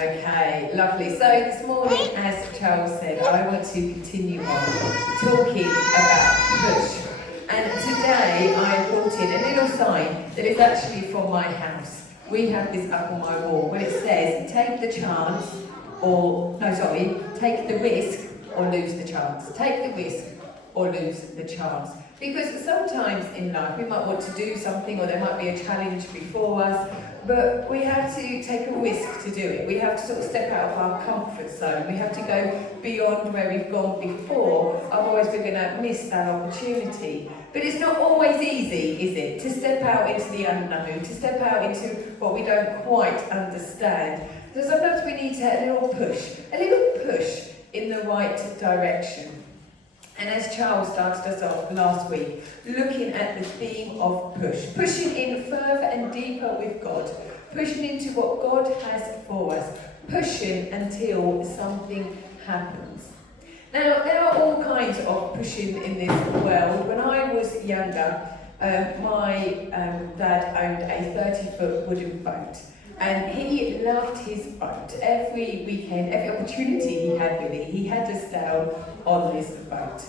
Okay, lovely. So this morning, as Charles said, I want to continue on talking about push. And today I brought in a little sign that is actually from my house. We have this up on my wall where it says, take the chance, take the risk or lose the chance. Take the risk or lose the chance. Because sometimes in life we might want to do something or there might be a challenge before us, but we have to take a risk to do it. We have to sort of step out of our comfort zone. We have to go beyond where we've gone before, otherwise we're going to miss that opportunity. But it's not always easy, is it, to step out into the unknown, to step out into what we don't quite understand. So sometimes we need a little push in the right direction. And as Charles started us off last week, looking at the theme of pushing in further and deeper with God, pushing into what God has for us, pushing until something happens. Now, there are all kinds of pushing in this world. When I was younger, my dad owned a 30-foot wooden boat. And he loved his boat. Every weekend, every opportunity he had really, he had to sail on this boat.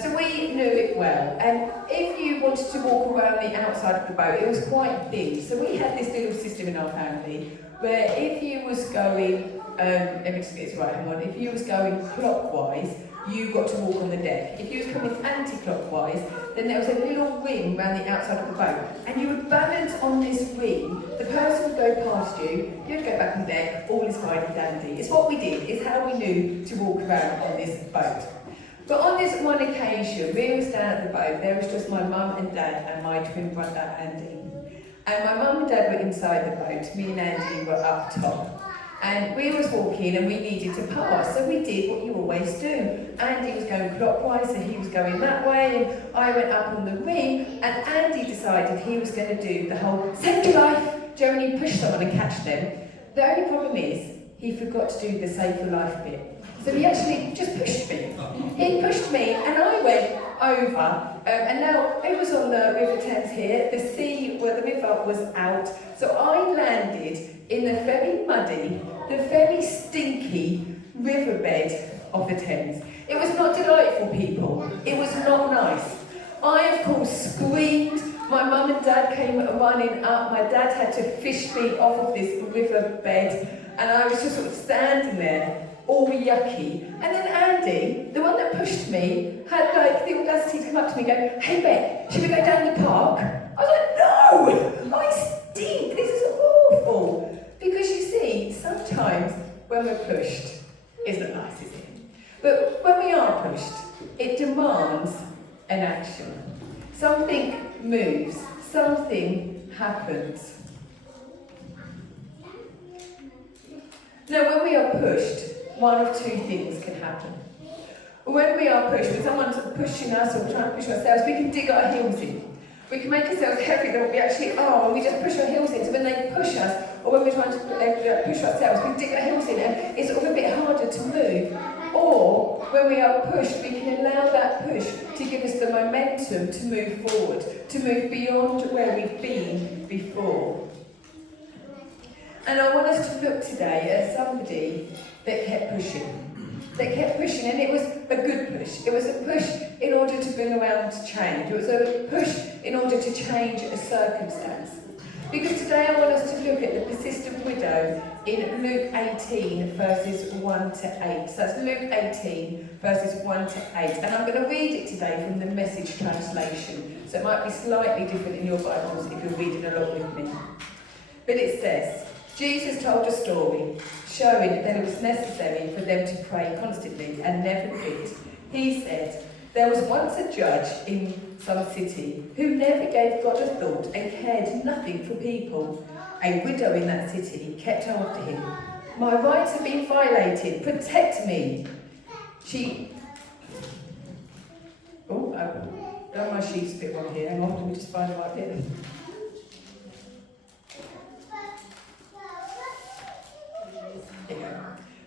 So we knew it well. And if you wanted to walk around the outside of the boat, it was quite big. So we had this little system in our family where if you was going, let me just get this right, hang on. If you was going clockwise, you got to walk on the deck. If you was coming anti-clockwise, then there was a little ring around the outside of the boat, and you would balance on this ring. The person would go past you, you'd go back on the deck, all is fine and dandy. It's what we did, it's how we knew to walk around on this boat. But on this one occasion, we was down at the boat, there was just my mum and dad and my twin brother Andy. And my mum and dad were inside the boat, me and Andy were up top. And we was walking and we needed to pass, so we did what you always do. Andy was going clockwise, so he was going that way, and I went up on the ring, and Andy decided he was going to do the whole save your life, do you know when you push someone and catch them? The only problem is, he forgot to do the save your life bit. So he actually just pushed me. He pushed me and I went over, and now it was on the River Thames here, the sea where the river was out, so I landed in the very muddy, the very stinky riverbed of the Thames. It was not delightful, people. It was not nice. I, of course, screamed. My mum and dad came running up. My dad had to fish me off of this riverbed, and I was just sort of standing there, all yucky. And then Andy, the one that pushed me, had like the audacity to come up to me and go, hey Beck, should we go down the park? I was like, no! I stink! This is awful! Because you see, sometimes when we're pushed, it's not nice, is it? But when we are pushed, it demands an action. Something moves, something happens. Now, when we are pushed, one of two things can happen. When we are pushed, when someone's pushing us or trying to push ourselves, we can dig our heels in. We can make ourselves heavier than what we actually are, and we just push our heels in. So when they push us, or when we're trying to push ourselves, we dig our heels in, and it's sort of a bit harder to move. Or when we are pushed, we can allow that push to give us the momentum to move forward, to move beyond where we've been before. And I want us to look today at somebody that kept pushing. They kept pushing, and it was a good push. It was a push in order to bring around change. It was a push in order to change a circumstance. Because today I want us to look at the persistent widow in Luke 18, verses 1 to 8. So that's Luke 18, verses 1 to 8. And I'm going to read it today from the Message translation. So it might be slightly different in your Bibles if you're reading along with me. But it says, Jesus told a story showing that it was necessary for them to pray constantly and never quit. He said, there was once a judge in some city who never gave God a thought and cared nothing for people. A widow in that city kept after him. My rights have been violated. Protect me. My sheet's a bit wrong here. Hang on, let me just find the right bit.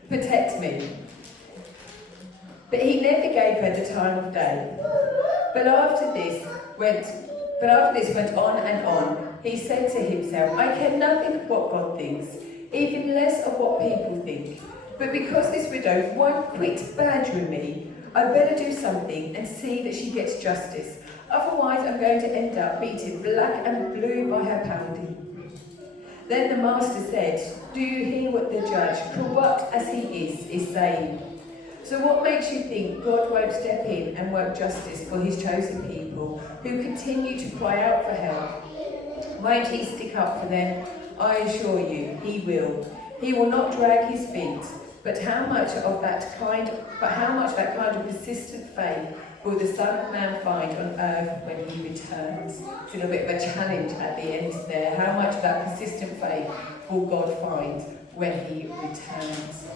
Protect me. But he never gave her the time of day. But after this went on and on. He said to himself, I care nothing what God thinks. even less of what people think. But because this widow won't quit badgering me, I better do something and see that she gets justice. Otherwise, I'm going to end up beaten black and blue by her pounding." Then the master said, "Do you hear what the judge, corrupt as he is saying? So what makes you think God won't step in and work justice for his chosen people who continue to cry out for help? Won't he stick up for them? I assure you, he will. He will not drag his feet. But how much that kind of persistent faith will the Son of Man find on earth when he returns?" It's a little bit of a challenge at the end there. How much of that persistent faith will God find when he returns?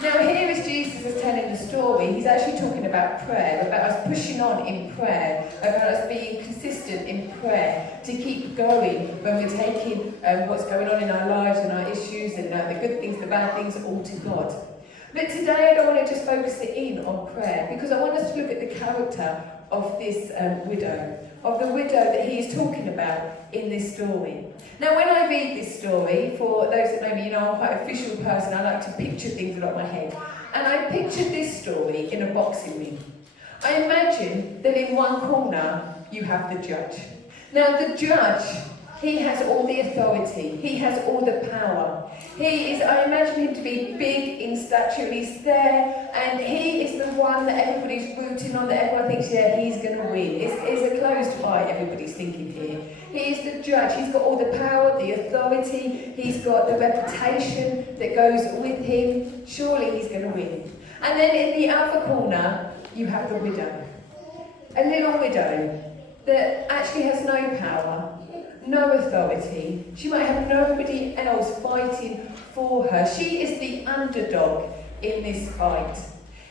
Now here as Jesus is telling the story, he's actually talking about prayer, about us pushing on in prayer, about us being consistent in prayer, to keep going when we're taking what's going on in our lives and our issues and the good things, the bad things, all to God. But today I don't want to just focus it in on prayer, because I want us to look at the character of this widow, of the widow that he is talking about in this story. Now when I read this story, for those that know me, I'm quite a visual person, I like to picture things a lot in my head. And I pictured this story in a boxing ring. I imagine that in one corner you have the judge. Now the judge, he has all the authority, he has all the power. I imagine him to be big in stature, he's there, and he is the one that everybody's rooting on, that everyone thinks, yeah, he's going to win. It's a closed fight, everybody's thinking here. He is the judge, he's got all the power, the authority, he's got the reputation that goes with him. Surely he's going to win. And then in the other corner, you have the widow. A little widow that actually has no power, no authority. She might have nobody else fighting for her. She is the underdog in this fight.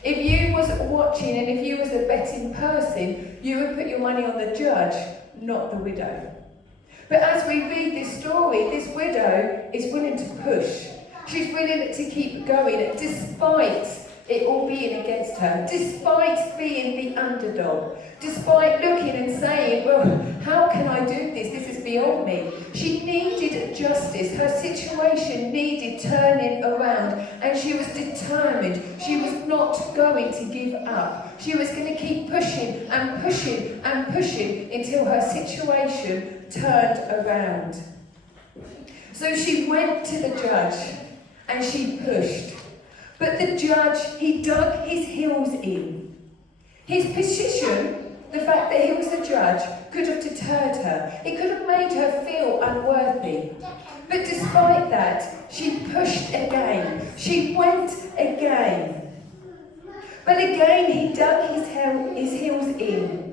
If you was watching and if you was a betting person, you would put your money on the judge, not the widow. But as we read this story, this widow is willing to push. She's willing to keep going despite it all being against her, despite being the underdog, despite looking and saying, well, how can I do this? This is beyond me. She needed justice. Her situation needed turning around, and she was determined. She was not going to give up. She was going to keep pushing and pushing and pushing until her situation turned around. So she went to the judge and she pushed. But the judge, he dug his heels in. His position, the fact that he was the judge, could have deterred her. It could have made her feel unworthy. But despite that, she pushed again. She went again. But again, he dug his heels in.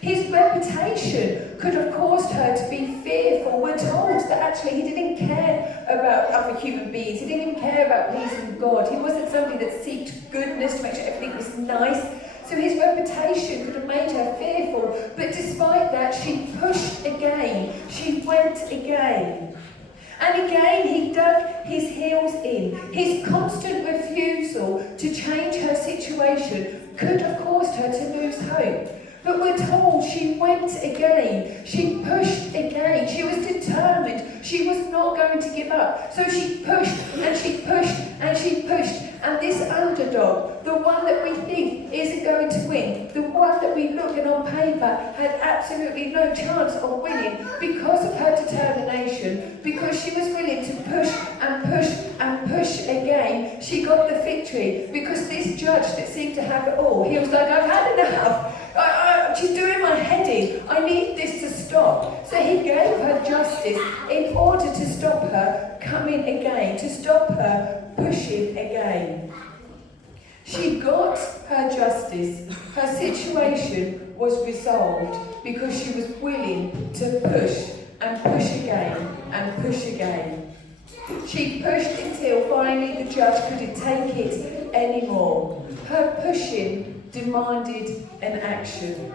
His reputation could have caused her to be fearful. We're told that actually he didn't care about other human beings. He didn't care about pleasing God. He wasn't somebody that sought goodness to make sure everything was nice. So his reputation could have made her fearful. But despite that, she pushed again. She went again. And again, he dug his heels in. His constant refusal to change her situation could have caused her to lose hope. But we're told she went again. She pushed again. She was determined. She was not going to give up. So she pushed and she pushed and she pushed. And this underdog, the one that we think isn't going to win, the one that we look at on paper had absolutely no chance of winning because of her determination, because she was willing to push and push and push again, she got the victory. Because this judge that seemed to have it all, he was like, I've had enough. She's doing my head in. I need this to stop. So he gave her justice in order to stop her coming again, to stop her pushing again. She got her justice. Her situation was resolved because she was willing to push and push again and push again. She pushed until finally the judge couldn't take it anymore. Her pushing demanded an action.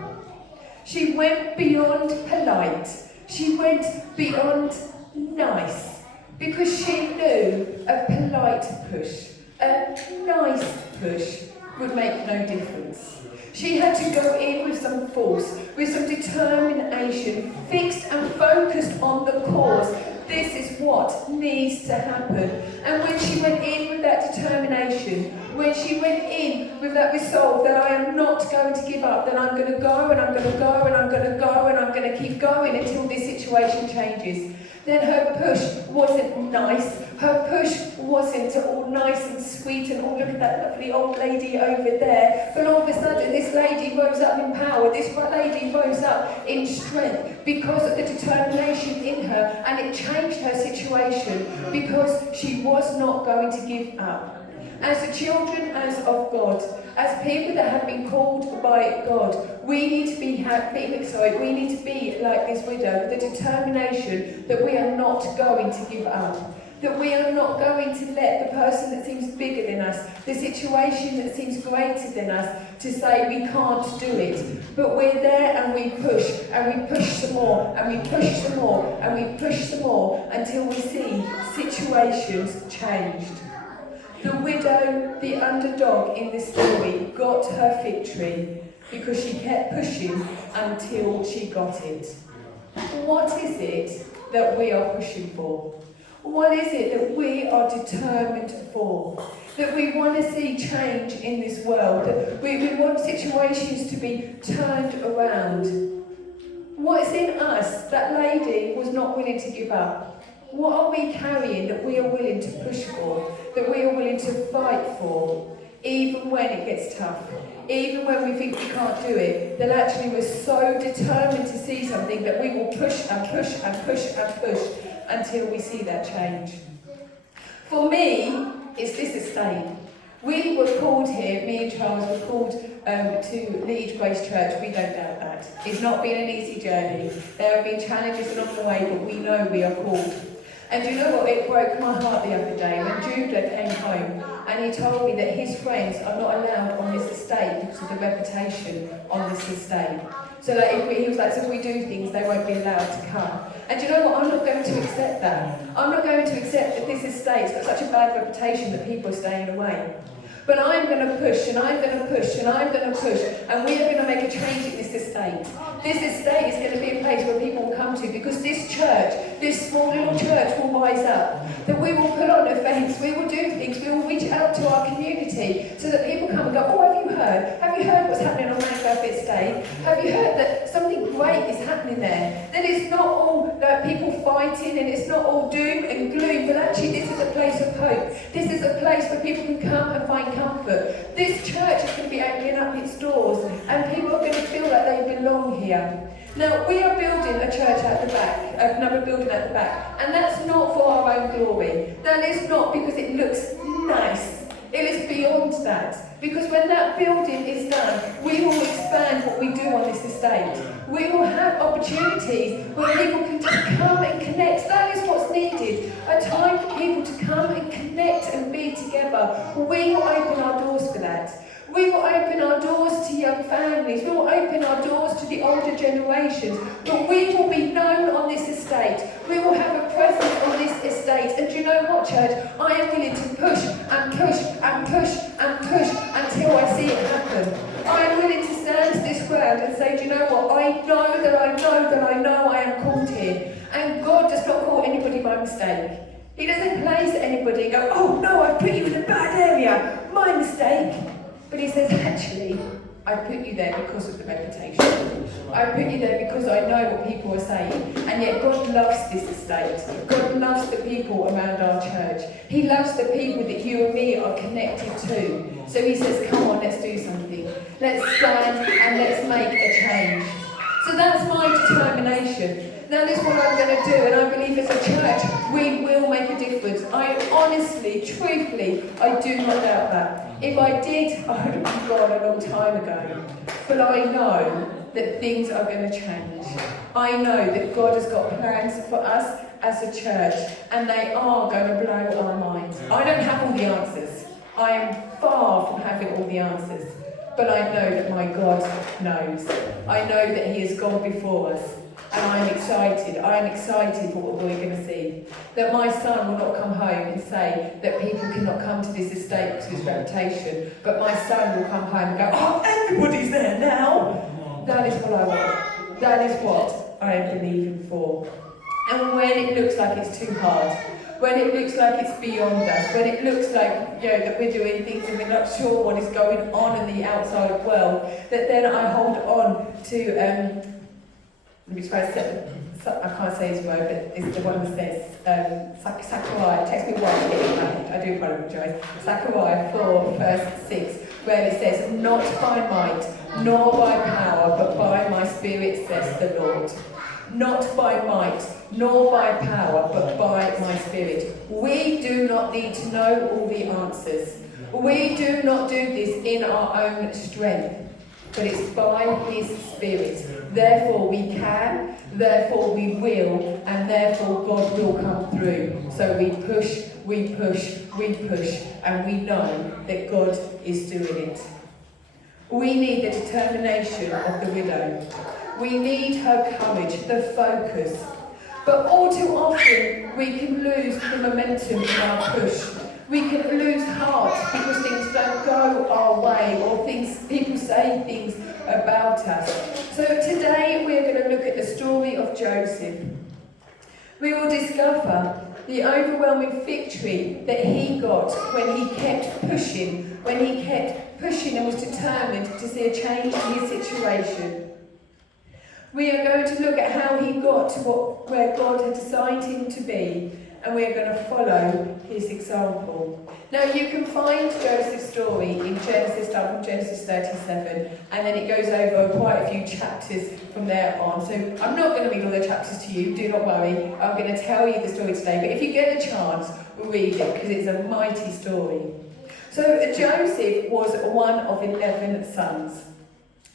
She went beyond polite. She went beyond nice, because she knew a polite push, a nice push would make no difference. She had to go in with some force, with some determination, fixed and focused on the cause, This is what needs to happen. And when she went in with that determination, when she went in with that resolve that I am not going to give up, that I'm going to go and I'm going to go and I'm going to go and I'm going to keep going until this situation changes, then her push wasn't nice. Her push wasn't all nice and sweet and, oh, look at that lovely old lady over there. But all of a sudden, this lady rose up in power. This lady rose up in strength because of the determination in her, and it changed her situation because she was not going to give up. As the children of God, as people that have been called by God, we need to be we need to be like this widow, with the determination that we are not going to give up. That we are not going to let the person that seems bigger than us, the situation that seems greater than us, to say we can't do it. But we're there and we push some more, and we push some more, and we push some more until we see situations changed. The widow, the underdog in this story, got her victory because she kept pushing until she got it. What is it that we are pushing for? What is it that we are determined for? That we want to see change in this world? That we want situations to be turned around? What is in us? That lady was not willing to give up. What are we carrying that we are willing to push for? That we are willing to fight for? Even when it gets tough. Even when we think we can't do it. That actually we're so determined to see something that we will push and push and push and push until we see that change. For me, it's this estate. We were called here, me and Charles were called to lead Grace Church. We don't doubt that. It's not been an easy journey. There have been challenges along the way, but we know we are called. And do you know what? It broke my heart the other day when Judah came home and he told me that his friends are not allowed on this estate because of the reputation on this estate. So that he was like, so if we do things, they won't be allowed to come. And do you know what? I'm not going to accept that. I'm not going to accept that this estate's got such a bad reputation that people are staying away. But I'm going to push, and I'm going to push, and I'm going to push, and we are going to make a change in this estate. This estate is going to be a place where people will come to, because this church, this small little church will rise up. That we will put on events, we will do things, we will reach out to our community, so that people come and go, oh, have you heard? Have you heard what's happening on Mangrove Estate? Have you heard that something great is happening there? That it's not all people fighting, and it's not all doom and gloom, but actually this is a place of hope. This is a place where people can come and find comfort. This church is going to be opening up its doors, and people are going to feel like they belong here. Now, we are building a church at the back, another building at the back, and that's not for our own glory. That is not because it looks nice. It is beyond that. Because when that building is done, we will expand what we do on this estate. We will have opportunities where people can just come and connect. That is what's needed. A time for people to come and connect and be together. We will open our doors for that. We will open our doors to young families. We will open our doors to the older generations. But we will be known on this estate. We will have a presence on this estate. And do you know what, church? I am willing to push and push and push and push until I see it happen. I am willing to stand to this ground and say, do you know what? I know that I know that I know I am called here. And God does not call anybody by mistake. He doesn't place anybody and go, oh no, I've put you in a bad area. My mistake. But he says, actually, I put you there because of the reputation. I put you there because I know what people are saying. And yet God loves this estate. God loves the people around our church. He loves the people that you and me are connected to. So he says, come on, let's do something. Let's stand and let's make a change. So that's my determination. Now this is what I'm going to do, and I believe as a church, we will make a difference. I honestly, truthfully, I do not doubt that. If I did, I would have been gone a long time ago. But I know that things are going to change. I know that God has got plans for us as a church, and they are going to blow our minds. I don't have all the answers. I am far from having all the answers. But I know that my God knows. I know that He has gone before us. And I am excited. I am excited for what we're going to see. That my son will not come home and say that people cannot come to this estate because of his reputation. But my son will come home and go, oh, everybody's there now. That is what I want. That is what I am believing for. And when it looks like it's too hard, when it looks like it's beyond us, when it looks like, that we're doing things and we're not sure what is going on in the outside world, that then I hold on to, I can't say his word, but it's the one that says, Zechariah, it takes me a while to get it in my head, I do apologise, Zechariah 4, verse 6, where it says, not by might, nor by power, but by my spirit, says the Lord. Not by might, nor by power, but by my spirit. We do not need to know all the answers. We do not do this in our own strength, but it's by his spirit. Therefore we can, therefore we will, and therefore God will come through. So we push, we push, we push, and we know that God is doing it. We need the determination of the widow. We need her courage, the focus. But all too often, we can lose the momentum in our push. We can lose heart because things don't go our way, or people say things about us. So today we're going to look at the story of Joseph. We will discover the overwhelming victory that he got when he kept pushing, and was determined to see a change in his situation. We are going to look at how he got to where God had designed him to be, and we are going to follow his example. Now you can find Joseph's story in Genesis, starting from Genesis 37, and then it goes over quite a few chapters from there on. So I'm not going to read all the chapters to you, do not worry. I'm going to tell you the story today, but if you get a chance, read it, because it's a mighty story. So Joseph was one of 11 sons.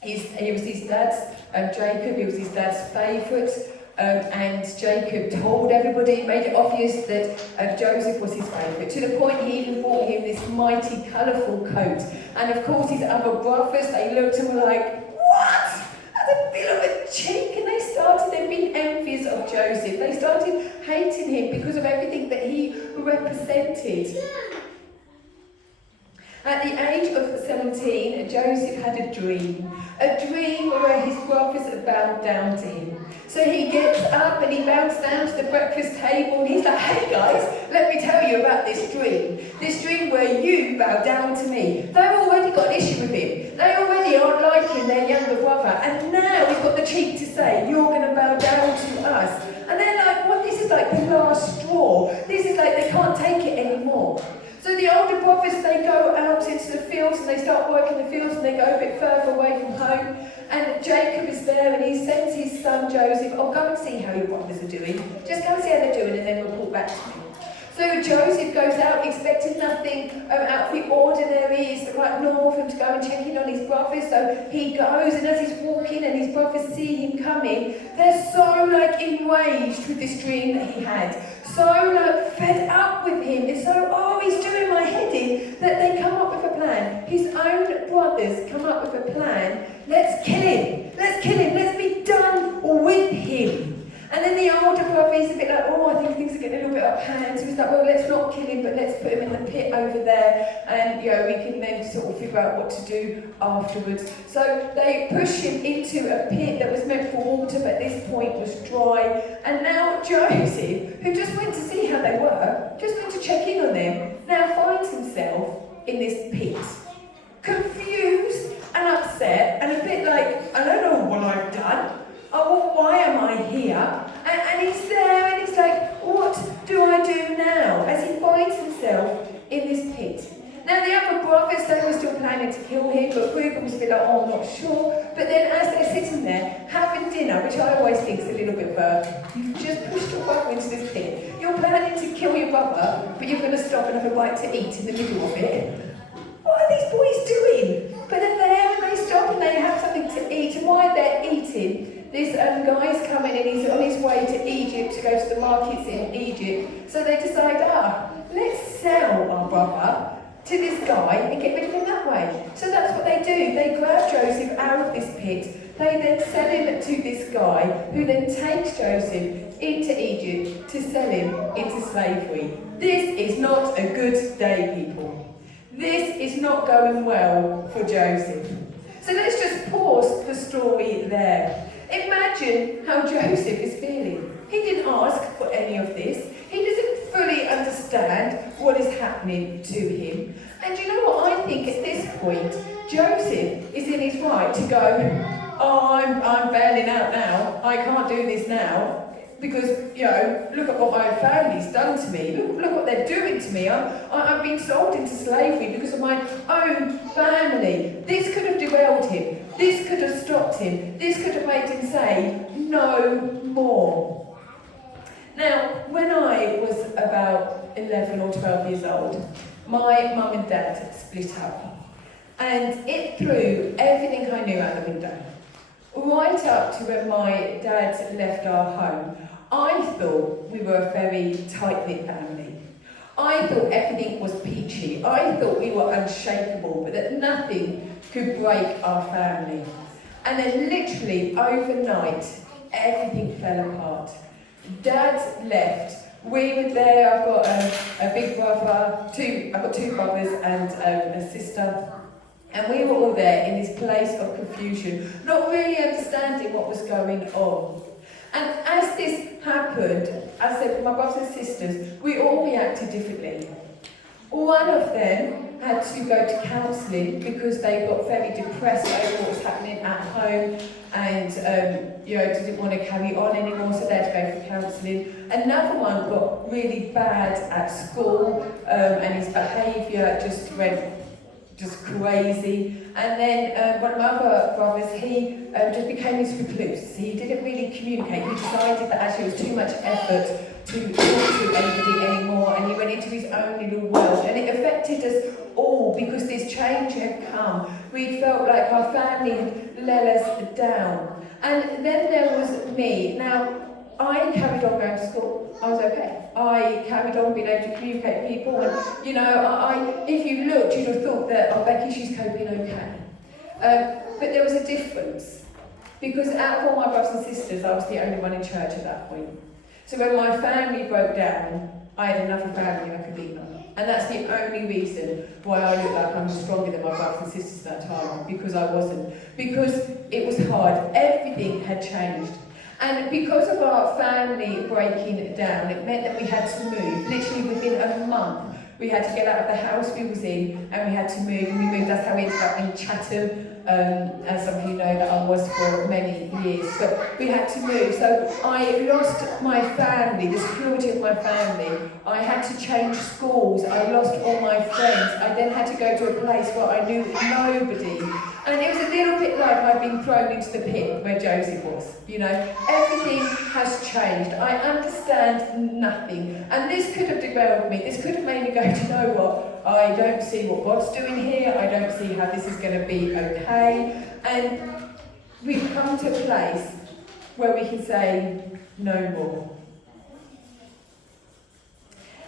He was his dad's, Jacob, he was his dad's favourite, and Jacob told everybody, made it obvious that Joseph was his favourite, to the point he even bought him this mighty colourful coat. And of course his other brothers, they looked and were like, what? That's a bit of a cheek, and they started being envious of Joseph. They started hating him because of everything that he represented. At the age of 17, Joseph had a dream where his brothers had bowed down to him. So he gets up and he bows down to the breakfast table and he's like, hey guys, let me tell you about this dream where you bow down to me. They've already got an issue with him. They already aren't liking their younger brother, and now he's got the cheek to say, you're going to bow down to us. And they're like, what? This is like the last straw. This is like they can't take it anymore. So the older brothers, they go out into the fields and they start working the fields, and they go a bit further away from home. And Jacob is there and he sends his son Joseph, oh, go and see how your brothers are doing. Just go and see how they're doing and then report back to me. So Joseph goes out expecting nothing out of the ordinary. It's quite normal for him to go and check in on his brothers. So he goes, and as he's walking and his brothers see him coming, they're so enraged with this dream that he had. So fed up with him. It's so, he's doing my head in, that they come up with a plan. His own brothers come up with a plan. Let's kill him. Let's be done with him. And then the older brother is a bit like, I think things are getting a little bit up hand. So he's like, well, let's not kill him, but let's put him in the pit over there. And, we can then sort of figure out what to do afterwards. So they push him into a pit that was meant for water, but at this point was dry. And now Joseph, who just went to see how they were, just went to check in on them, now finds himself in this pit. Confused and upset and a bit like, I don't know what I've done. Why am I here? And he's there and he's like, what do I do now? As he finds himself in this pit. Now the other brothers, they were still planning to kill him, but Reuben was a bit like, I'm not sure. But then as they're sitting there having dinner, which I always think is a little bit you've just pushed your brother into this pit. You're planning to kill your brother, but you're going to stop and have a bite to eat in the middle of it. What are these boys doing? But they're there and they stop and they have something to eat. And while they're eating, this guy's coming and he's on his way to Egypt to go to the markets in Egypt. So they decide, let's sell our brother to this guy and get rid of him that way. So that's what they do. They grab Joseph out of this pit. They then sell him to this guy, who then takes Joseph into Egypt to sell him into slavery. This is not a good day, people. This is not going well for Joseph. So let's just pause the story there. Imagine how Joseph is feeling. He didn't ask for any of this. He doesn't fully understand what is happening to him. And you know what? I think at this point, Joseph is in his right to go, oh, I'm bailing out now. I can't do this now. Because, you know, look at what my family's done to me. Look what they're doing to me. I've been sold into slavery because of my own family. This could have derailed him. This could have stopped him. This could have made him say, no more. Now, when I was about 11 or 12 years old, my mum and dad split up. And it threw everything I knew out the window. Right up to when my dad left our home, I thought we were a very tight-knit family. I thought everything was peachy. I thought we were unshakable, but that nothing could break our family. And then literally overnight, everything fell apart. Dad left. We were there. I've got a big brother, I've got two brothers and a sister. And we were all there in this place of confusion, not really understanding what was going on. And as this happened, as I said, my brothers and sisters, we all reacted differently. One of them had to go to counselling because they got very depressed over what was happening at home and didn't want to carry on anymore, so they had to go for counselling. Another one got really bad at school and his behaviour just went crazy. And then one of my other brothers, he just became this recluse. He didn't really communicate. He decided that actually it was too much effort to talk to anybody anymore, and he went into his own little world. And it affected us all because this change had come. We felt like our family had let us down. And then there was me. Now, I carried on going to school. I was okay. I carried on being able to communicate with people. And, you know, if you looked, you'd have thought that, oh, Becky, she's coping okay. But there was a difference. Because out of all my brothers and sisters, I was the only one in church at that point. So when my family broke down, I had another family I could lean on. And that's the only reason why I look like I'm stronger than my brothers and sisters at that time. Because I wasn't. Because it was hard. Everything had changed. And because of our family breaking down, it meant that we had to move. Literally within a month, we had to get out of the house we was in, and we had to move. And we moved. That's how we ended up in Chatham, as some of you know that I was for many years. But we had to move. So I lost my family, the security of my family. I had to change schools. I lost all my friends. I then had to go to a place where I knew nobody. And it was a little bit like I'd been thrown into the pit where Joseph was. You know, everything has changed. I understand nothing. And this could have derailed me. This could have made me go, do you know what? I don't see what God's doing here. I don't see how this is going to be okay. And we've come to a place where we can say, no more.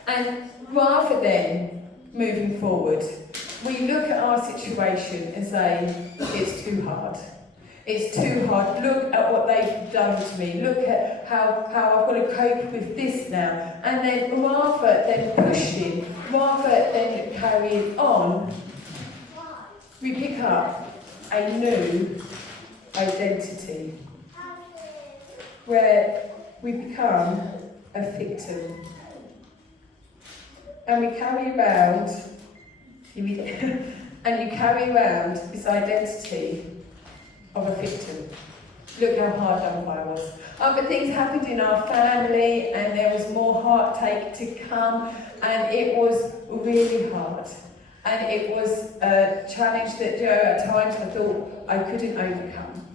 And rather than moving forward, we look at our situation and say, it's too hard. It's too hard. Look at what they've done to me. Look at how I've got to cope with this now. And then rather than pushing, rather than carrying on, we pick up a new identity where we become a victim. And we carry around this identity of a victim. Look how hard done I was. Other things happened in our family, and there was more heartache to come, and it was really hard. And it was a challenge that, you know, at times I thought I couldn't overcome.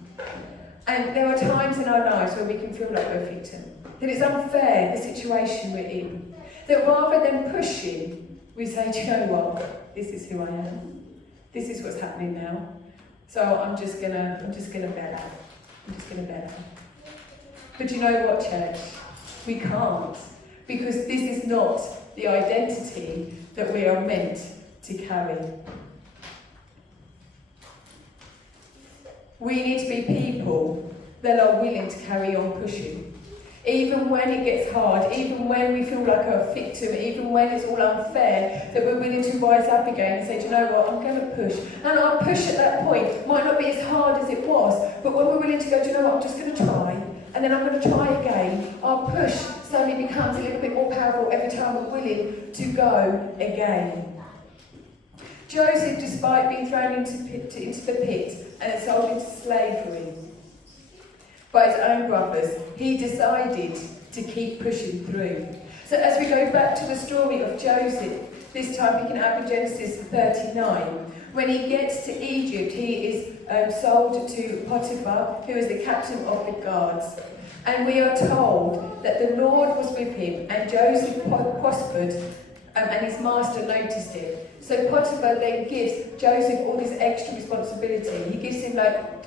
And there are times in our lives where we can feel like we're a victim. That it's unfair, the situation we're in. That rather than pushing, we say, do you know what? This is who I am. This is what's happening now. So I'm just gonna bear that. I'm just gonna bear that. But you know what, church? We can't. Because this is not the identity that we are meant to carry. We need to be people that are willing to carry on pushing. Even when it gets hard, even when we feel like a victim, even when it's all unfair, that we're willing to rise up again and say, do you know what, I'm going to push. And our push at that point might not be as hard as it was, but when we're willing to go, do you know what, I'm just going to try. and then I'm going to try again. Our push suddenly becomes a little bit more powerful every time we're willing to go again. Joseph, despite being thrown into the pit and sold into slavery by his own brothers, he decided to keep pushing through. So as we go back to the story of Joseph, this time picking up in Genesis 39, when he gets to Egypt, he is sold to Potiphar, who is the captain of the guards. And we are told that the Lord was with him, and Joseph prospered, and his master noticed it. So Potiphar then gives Joseph all this extra responsibility. He gives him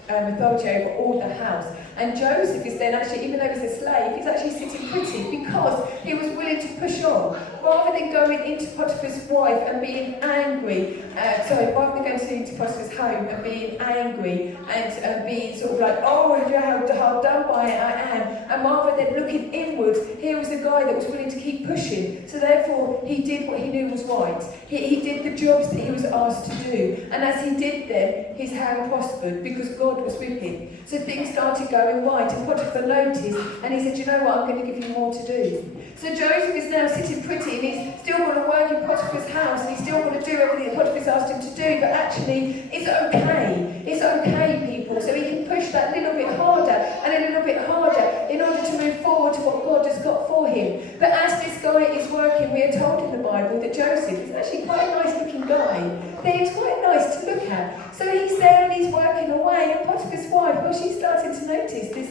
authority over all the house. And Joseph is then actually, even though he's a slave, he's actually sitting pretty because he was willing to push on. Rather than going into Potiphar's wife and being angry, rather than going into Potiphar's home and being angry and being sort of like, oh, how done by it I am. And rather than looking inwards, here was a guy that was willing to keep pushing. So therefore, he did what he knew was right. He did the jobs that he was asked to do. And as he did them, his hand prospered because God was with him. So things started going right, and Potiphar noticed, and he said, you know what, I'm going to give you more to do. So Joseph is now sitting pretty, and he's still going to work in Potiphar's house, and he's still going to do everything that Potiphar's asked him to do, but actually, it's okay. It's okay, people. So he can push that little bit harder, and a little bit harder, in order to move forward to what God has got for him. But as this guy is working, we are told in the Bible that Joseph is actually quite a nice looking guy. He's quite nice to look at. So he's there and he's working away, and Potiphar's wife, well, she's starting to notice this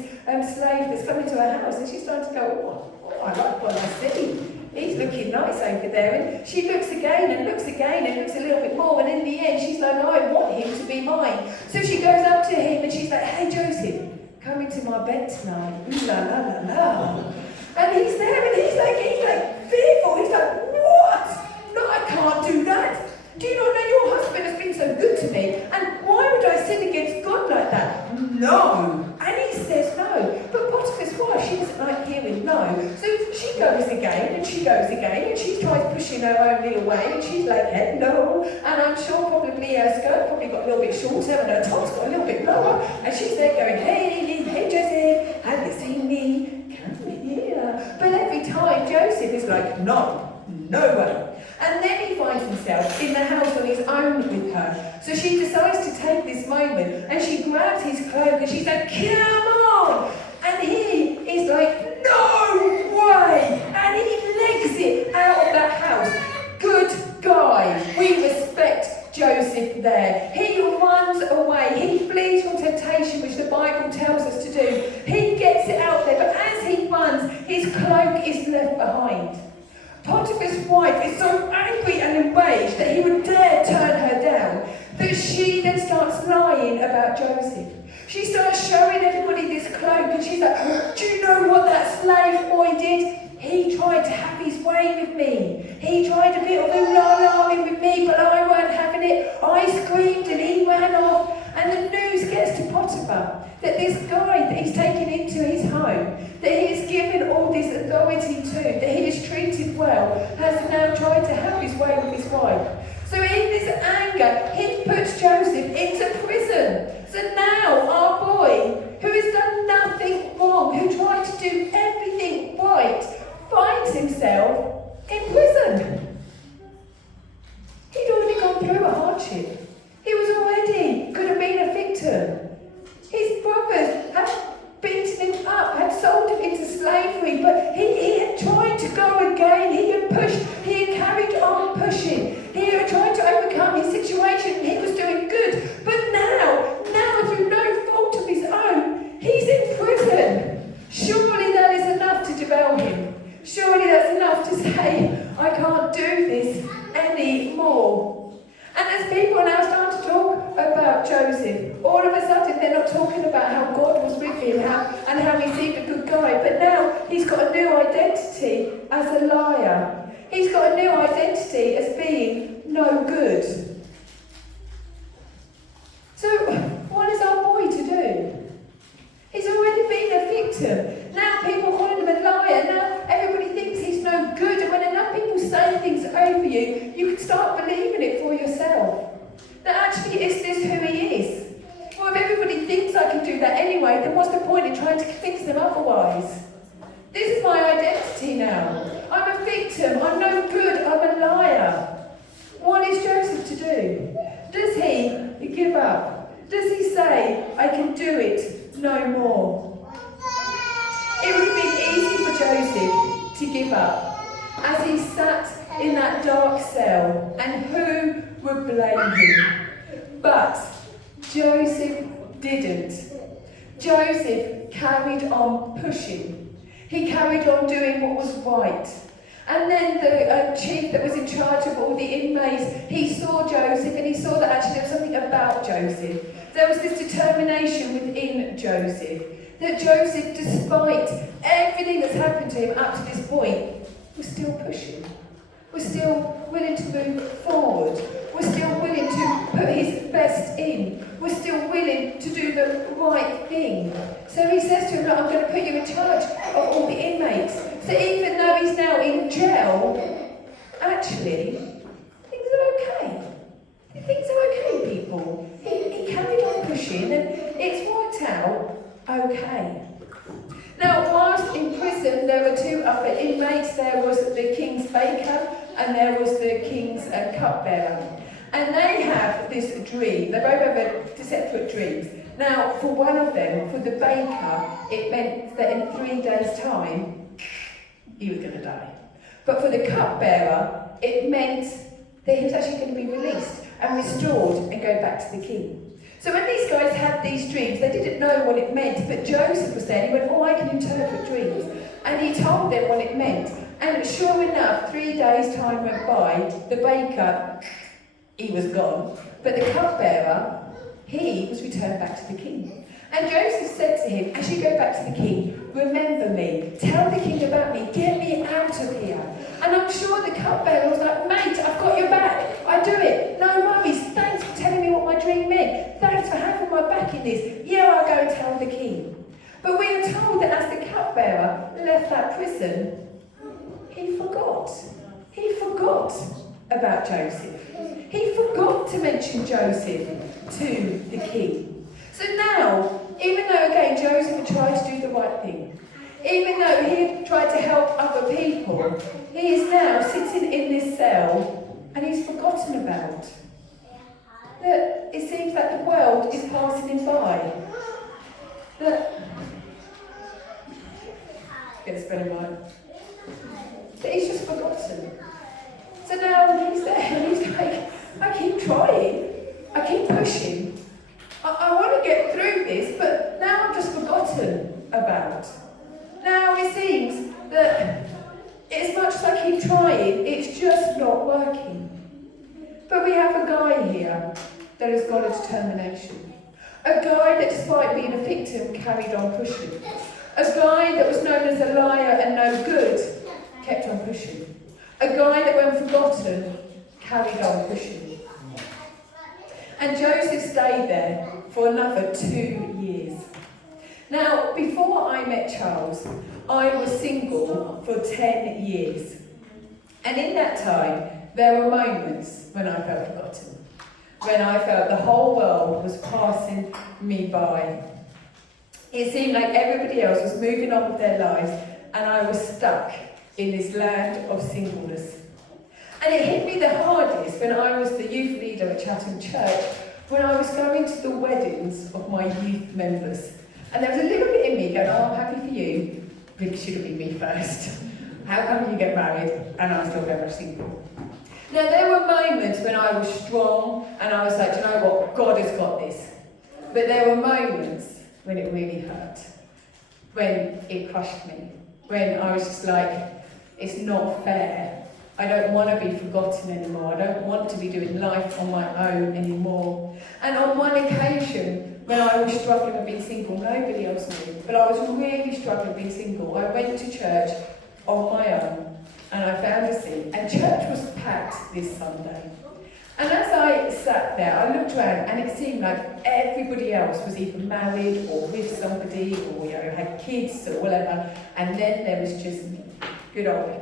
slave that's coming to her house, and she's starting to go, oh, I like what I see. He's looking nice over there. And she looks again and looks again and looks a little bit more, and in the end she's like, I want him to be mine. So she goes up to him and she's like, hey Joseph, come into my bed tonight. Ooh la la la la. And he's there and he's like fearful. He's like, what? No, I can't do that. Do you not know your husband has been so good to me? And why would I sin against God like that? No. And he says no. But Potiphar's wife, she doesn't like hearing no. So she goes again and she goes again and she tries pushing her own little way and she's like, hello. And I'm sure probably her skirt probably got a little bit shorter and her top's got a little bit lower. And she's there going, hey Joseph, have you seen me? Come here. But every time Joseph is like, no way. And then he finds himself in the house on his own with her. So she decides to take this moment and she grabs his cloak and she's like, come on! And he is like, no way! And he legs it out of that house. Good guy. We respect Joseph there. He runs away. He flees from temptation, which the Bible tells us to do. He gets it out there, but as he runs, his cloak is left behind. Potiphar's wife is so angry and enraged that he would dare turn her down, that she then starts lying about Joseph. She starts showing everybody this cloak and she's like, do you know what that slave boy did? He tried to have his way with me. He tried a bit of ooh-la-la-ing with me, but I weren't having it. I screamed and he ran off. And the news gets to Potiphar that this guy that he's taken into his home, that he is given all this authority to, that he is treated well, has now tried to have his way with his wife. So in this anger, he puts Joseph into prison. So now our boy, who has done nothing wrong, who tried to do everything right, finds himself in prison. He'd already gone through a hardship. He was already could have been a victim. His brothers had beaten him up, had sold him into slavery, but he had tried to go again. He had pushed, he had carried on pushing. He had tried to overcome his situation. He was doing good. But now through no fault of his own, he's in prison. Surely that is enough to derail him. Surely that's enough to say, I can't do this anymore. And as people now start to talk about Joseph, all of a sudden they're not talking about how God was with him and how he seemed a good guy, but now he's got a new identity as a liar. He's got a new identity as being no good. So what is our boy to do? He's already been a victim. Now people call him a liar. Now everybody thinks he's no good. And when enough people say things over you, you can start believing it for yourself. That actually, is this who he is? Well, if everybody thinks I can do that anyway, then what's the point in trying to convince them otherwise? This is my identity now. I'm a victim, I'm no good, I'm a liar. What is Joseph to do? Does he give up? Does he say, I can do it no more? It would have been easy for Joseph to give up as he sat in that dark cell, and who would blame him? But Joseph didn't. Joseph carried on pushing. He carried on doing what was right. And then the chief that was in charge of all the inmates, he saw Joseph and he saw that actually there was something about Joseph. There was this determination within Joseph. That Joseph, despite everything that's happened to him up to this point, was still pushing. Was still willing to move forward. Was still willing to put his best in. Was still willing to do the right thing. So he says to him, look, I'm going to put you in charge of all the inmates. So even though he's now in jail, actually, things are okay. Things are okay, people. He carried on pushing and it's worked out okay. Now, whilst in prison, there were two other inmates. There was the king's baker and there was the king's cupbearer. And they have this dream. They both have separate dreams. Now, for one of them, for the baker, it meant that in 3 days' time, he was going to die. But for the cupbearer, it meant that he was actually going to be released and restored and go back to the king. So when these guys had these dreams, they didn't know what it meant, but Joseph was there. He went, I can interpret dreams. And he told them what it meant. And sure enough, 3 days' time went by, the baker, he was gone. But the cupbearer, he was returned back to the king. And Joseph said to him, as you go back to the king, remember me, tell the king about me, get me out of here. And I'm sure the cupbearer was like, mate, I've got your back, I do it, no worries, thanks for telling me what my dream meant, thanks for having my back in this, yeah, I'll go and tell the king. But we are told that as the cupbearer left that prison, he forgot about Joseph. He forgot to mention Joseph to the king. So now, even though again Joseph had tried to do the right thing, even though he had tried to help other people, he is now sitting in this cell and he's forgotten about. That it seems that the world is passing him by. That get the spelling right. That he's just forgotten. So now he's there and he's like, I keep trying, I keep pushing. I want to get through this, but now I'm just forgotten about. Now it seems that as much as I keep trying, it's just not working. But we have a guy here that has got a determination. A guy that, despite being a victim, carried on pushing. A guy that was known as a liar and no good, kept on pushing. A guy that, when forgotten, carried on pushing. And Joseph stayed there for another 2 years. Now, before I met Charles, I was single for 10 years. And in that time, there were moments when I felt forgotten. When I felt the whole world was passing me by. It seemed like everybody else was moving on with their lives, and I was stuck in this land of singleness. And it hit me the hardest when I was the youth leader at Chatham Church, when I was going to the weddings of my youth members. And there was a little bit in me going, oh, I'm happy for you, but it should have been me first. How come you get married and I'm still very much single? Now, there were moments when I was strong and I was like, do you know what, God has got this. But there were moments when it really hurt, when it crushed me, when I was just like, it's not fair. I don't want to be forgotten anymore. I don't want to be doing life on my own anymore. And on one occasion, when I was struggling with being single, nobody else knew, but I was really struggling with being single. I went to church on my own, and I found a seat, and church was packed this Sunday. And as I sat there, I looked around, and it seemed like everybody else was either married or with somebody, or had kids or whatever, and then there was just me. Good old me.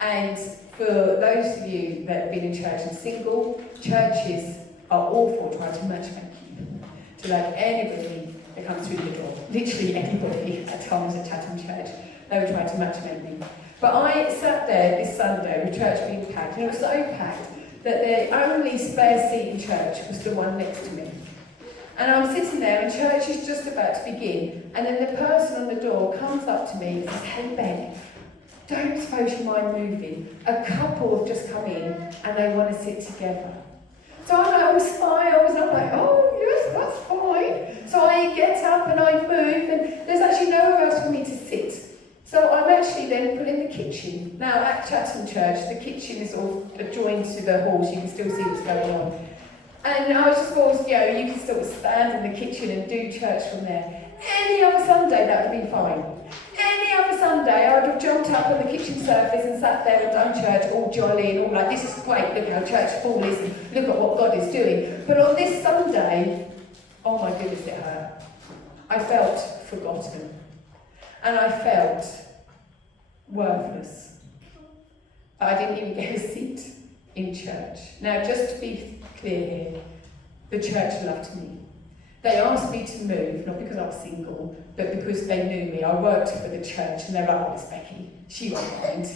And for those of you that have been in church and single, churches are awful trying to matchmake you. to like anybody that comes through the door. Literally anybody at times at Chatham Church. They would try to matchmake me. But I sat there this Sunday with church being packed, and it was so packed that the only spare seat in church was the one next to me. And I'm sitting there and church is just about to begin, and then the person on the door comes up to me and says, "Hey Beck, don't suppose you mind moving? A couple have just come in and they want to sit together." So I was like, "Oh yes, that's fine." So I get up and I move, and there's actually nowhere else for me to sit. So I'm actually then put in the kitchen. Now at Chatham Church, the kitchen is sort of adjoined to the hall, so you can still see what's going on. And I was just thought, you can sort of stand in the kitchen and do church from there. Any other Sunday, that would have been fine. Any other Sunday, I would have jumped up on the kitchen surface and sat there and done church all jolly and all like, this is great, look how church full is, and look at what God is doing. But on this Sunday, oh my goodness, it hurt. I felt forgotten. And I felt worthless. I didn't even get a seat in church. Now, just to be clear here, the church loved me. They asked me to move, not because I was single, but because they knew me. I worked for the church, and they're like, "Oh, it's Becky. She won't mind,"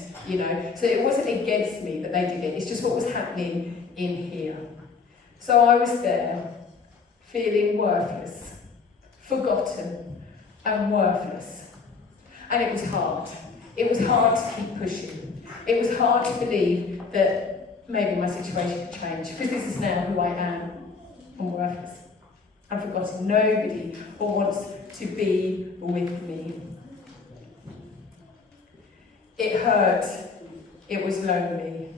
So it wasn't against me that they did it. It's just what was happening in here. So I was there, feeling worthless, forgotten, and worthless. And it was hard. It was hard to keep pushing. It was hard to believe that maybe my situation could change, because this is now who I am. I'm worthless. I'm forgotten. Nobody wants to be with me. It hurt. It was lonely.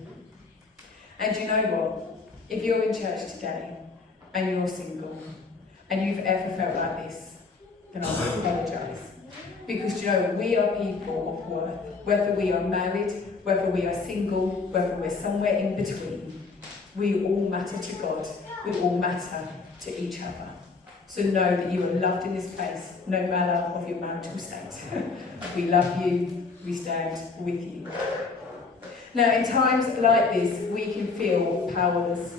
And you know what? If you're in church today and you're single and you've ever felt like this, then I apologise. Because we are people of worth. Whether we are married, whether we are single, whether we're somewhere in between, we all matter to God. We all matter to each other. So know that you are loved in this place, no matter of your marital state. We love you, we stand with you. Now, in times like this, we can feel powerless.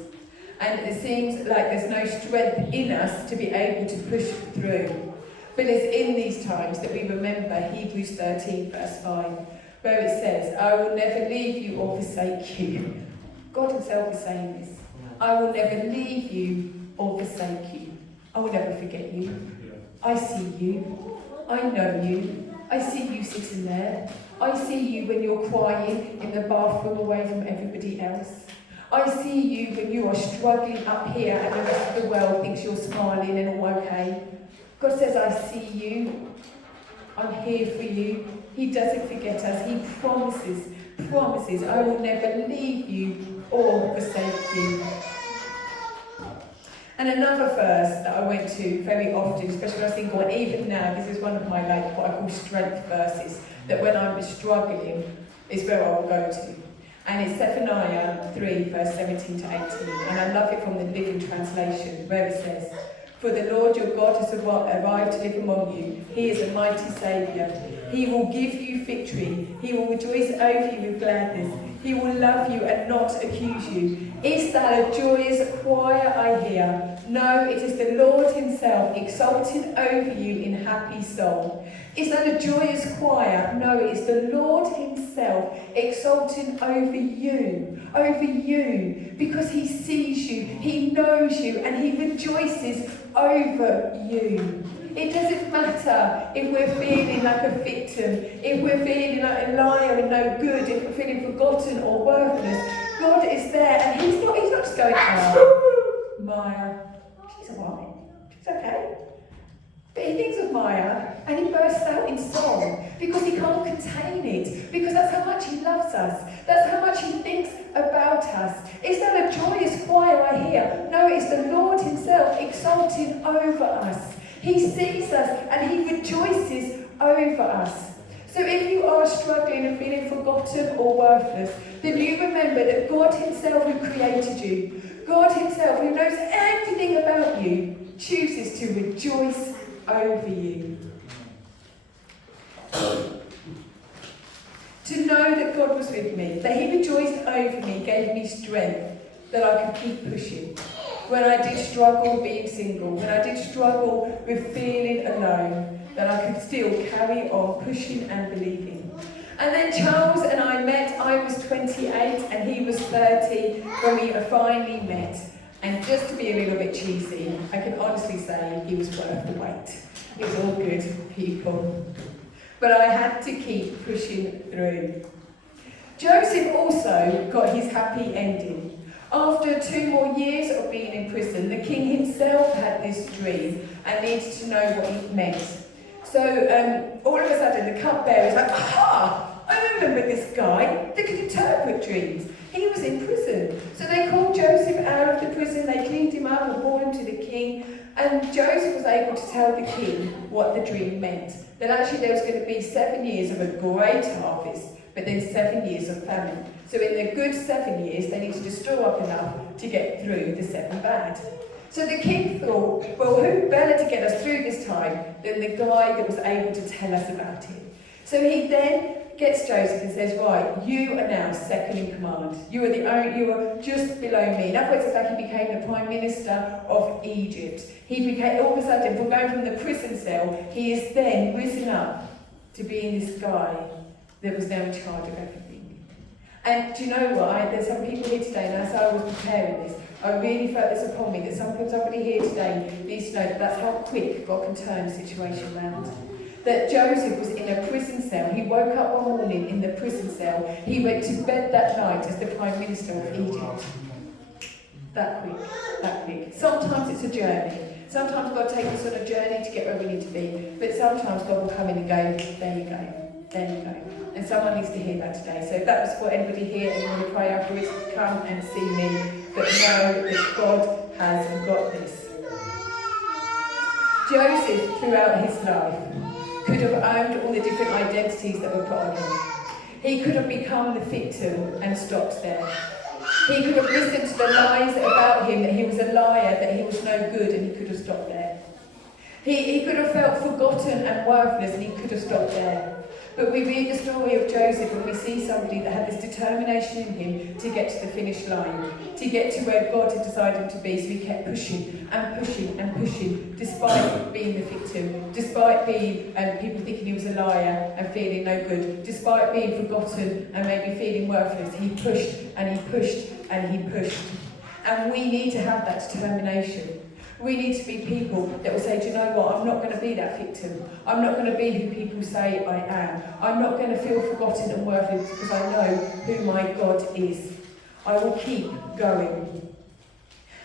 And it seems like there's no strength in us to be able to push through. But it's in these times that we remember Hebrews 13, verse 5, where it says, "I will never leave you or forsake you." God himself is saying this. "I will never leave you or forsake you. I will never forget you. I see you. I know you. I see you sitting there. I see you when you're crying in the bathroom away from everybody else. I see you when you are struggling up here and the rest of the world thinks you're smiling and all okay. God says, I see you. I'm here for you. He doesn't forget us. He promises, I will never leave you or forsake you." And another verse that I went to very often, especially when I was single, and even now, this is one of my what I call strength verses, that when I'm struggling is where I will go to. And it's Zephaniah 3, verse 17 to 18. And I love it from the Living Translation, where it says, "For the Lord your God has arrived to live among you. He is a mighty Saviour. He will give you victory. He will rejoice over you with gladness. He will love you and not accuse you. Is that a joyous choir I hear? No, it is the Lord himself exulting over you in happy song. Is that a joyous choir? No, it is the Lord himself exulting over you, because he sees you, he knows you, and he rejoices over you. It doesn't matter if we're feeling like a victim, if we're feeling like a liar and no good, if we're feeling forgotten or worthless. God is there, and he's not just going, "Oh, Maya, she's alright, she's okay." But he thinks of Maya and he bursts out in song because he can't contain it, because that's how much he loves us. That's how much he thinks about us. Is that a joyous choir I hear? No, it's the Lord himself exulting over us. He sees us and he rejoices over us. So if you are struggling and feeling forgotten or worthless, then you remember that God himself who created you, God himself who knows everything about you, chooses to rejoice over you. To know that God was with me, that he rejoiced over me, gave me strength, that I could keep pushing. when I did struggle being single, when I did struggle with feeling alone, that I could still carry on pushing and believing. And then Charles and I met. I was 28 and he was 30 when we finally met. And just to be a little bit cheesy, I can honestly say he was worth the wait. It was all good, people. But I had to keep pushing through. Joseph also got his happy ending. After 2 more years of being in prison, the king himself had this dream and needed to know what it meant. So all of a sudden the cupbearer is like, aha, I remember this guy that could interpret dreams. He was in prison. So they called Joseph out of the prison, they cleaned him up and brought him to the king, and Joseph was able to tell the king what the dream meant. That actually there was going to be 7 years of a great harvest, but then 7 years of famine. So in the good 7 years, they needed to store up enough to get through the 7 bad. So the king thought, well, who better to get us through this time than the guy that was able to tell us about it? So he then gets Joseph and says, right, you are now second in command. You are just below me. In other words, it's like he became the Prime Minister of Egypt. He became, all of a sudden, from going from the prison cell, he is then risen up to being this guy that was now in charge of everything. And do you know what? There's some people here today, and as I was preparing this, I really felt this upon me, that somebody here today needs to know that that's how quick God can turn a situation around. That Joseph was in a prison cell. He woke up one morning in the prison cell. He went to bed that night as the Prime Minister of Egypt. That quick. Sometimes it's a journey. Sometimes God takes us on a journey to get where we need to be. But sometimes God will come in and go, there you go. And someone needs to hear that today. So if that was for anybody here and you want to pray afterwards, come and see me. But know that God has got this. Joseph, throughout his life, could have owned all the different identities that were put on him. He could have become the victim and stopped there. He could have listened to the lies about him, that he was a liar, that he was no good, and he could have stopped there. He could have felt forgotten and worthless, and he could have stopped there. But we read the story of Joseph and we see somebody that had this determination in him to get to the finish line, to get to where God had decided him to be. So he kept pushing and pushing and pushing, despite being the victim, despite being people thinking he was a liar and feeling no good, despite being forgotten and maybe feeling worthless. He pushed and he pushed and he pushed. And we need to have that determination. We need to be people that will say, do you know what, I'm not going to be that victim. I'm not going to be who people say I am. I'm not going to feel forgotten and worthless because I know who my God is. I will keep going.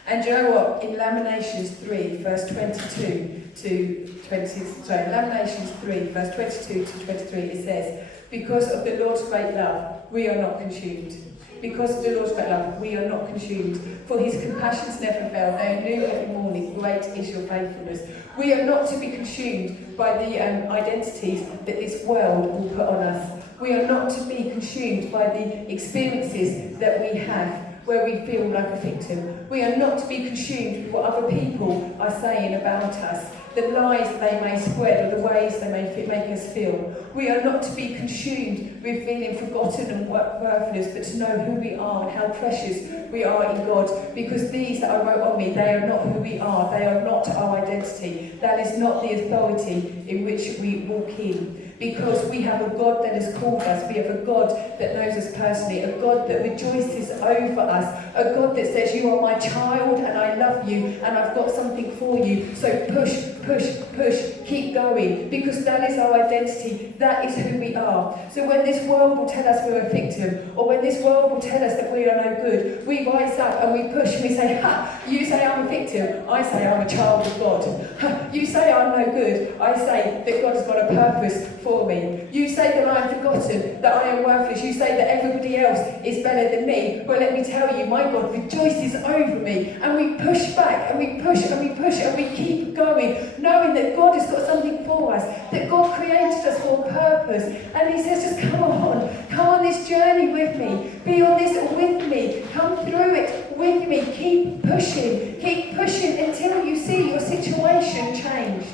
And do you know what? In Lamentations 3, verse 22 to 20, Lamentations 3, verse 22 to 23, it says, because of the Lord's great love, we are not consumed. Because of the Lord's great love, we are not consumed. For his compassions never fail. They are new every morning. Great is your faithfulness. We are not to be consumed by the identities that this world will put on us. We are not to be consumed by the experiences that we have where we feel like a victim. We are not to be consumed with what other people are saying about us, the lies that they may spread or the ways they may make us feel. We are not to be consumed with feeling forgotten and worthless, but to know who we are and how precious we are in God. Because these that I wrote on me, they are not who we are. They are not our identity. That is not the authority in which we walk in. Because we have a God that has called us. We have a God that knows us personally. A God that rejoices over us. A God that says, you are my child and I love you and I've got something for you. So push, push, push. Keep going. Because that is our identity. That is who we are. So when this world will tell us we're a victim, or when this world will tell us that we are no good, we rise up and we push and we say, ha, you say I'm a victim, I say I'm a child of God. Ha, you say I'm no good, I say that God has got a purpose for me. You say that I am forgotten, that I am worthless, you say that everybody else is better than me. Well, let me tell you, my God rejoices over me, and we push back and we push and we push and we keep going, knowing that God has got something for us, that God created us for a purpose. And he says, just come on this journey with me, be on this with me, come through it with me, keep pushing until you see your situation changed.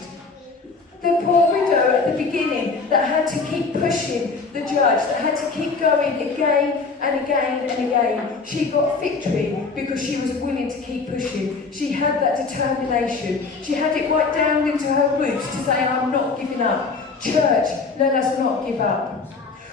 The poor widow at the beginning beginning, that had to keep pushing the judge, that had to keep going again and again and again. She got victory because she was willing to keep pushing. She had that determination. She had it right down into her roots to say, I'm not giving up. Church, let us not give up.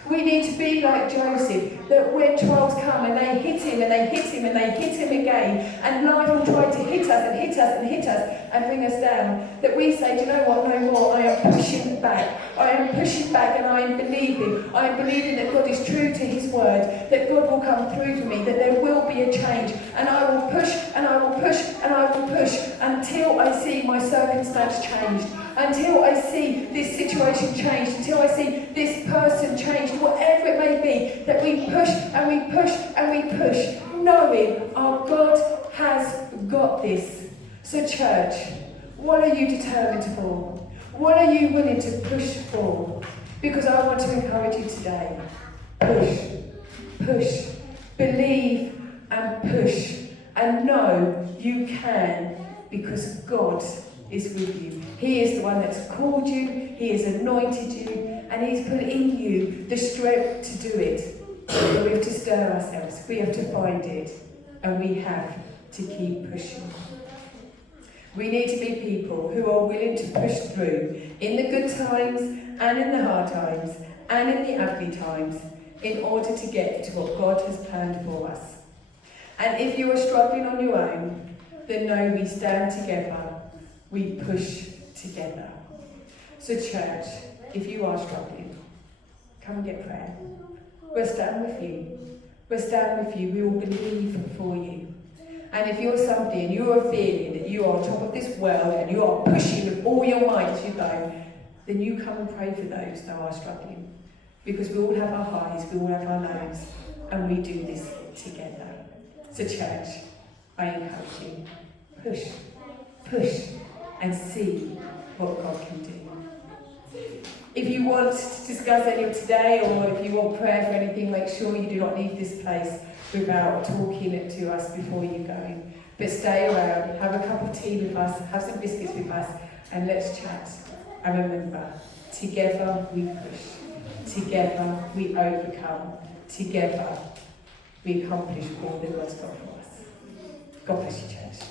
We need to be like Joseph, that when trials come and they hit him and they hit him and they hit him again, and life will try to hit us and hit us and hit us and bring us down, that we say, do you know what, no more, I am pushing back. I am pushing back and I am believing. I am believing that God is true to his word, that God will come through for me, that there will be a change, and I will push and I will push and I will push until I see my circumstance changed, until I see this situation changed, until I see this person changed, whatever it may be, that we push and we push and we push, knowing our God has got this. So church, what are you determined for? What are you willing to push for? Because I want to encourage you today. Push, push, believe and push, and know you can, because God is with you. He is the one that's called you, he has anointed you, and he's put in you the strength to do it. But we have to stir ourselves, we have to find it, and we have to keep pushing. We need to be people who are willing to push through in the good times and in the hard times and in the ugly times in order to get to what God has planned for us. And if you are struggling on your own, then know we stand together, we push together. So church, if you are struggling, come and get prayer. We'll stand with you. We'll stand with you. We will believe for you. And if you're somebody and you are feeling that you are on top of this world and you are pushing with all your might as you go, then you come and pray for those that are struggling. Because we all have our highs, we all have our lows, and we do this together. So church, I encourage you, push, push, and see what God can do. If you want to discuss any of today, or if you want prayer for anything, make sure you do not leave this place without talking to us before you go. But stay around, have a cup of tea with us, have some biscuits with us, and let's chat. And remember, together we push, together we overcome, together we accomplish all that God's got for us. God bless you, church.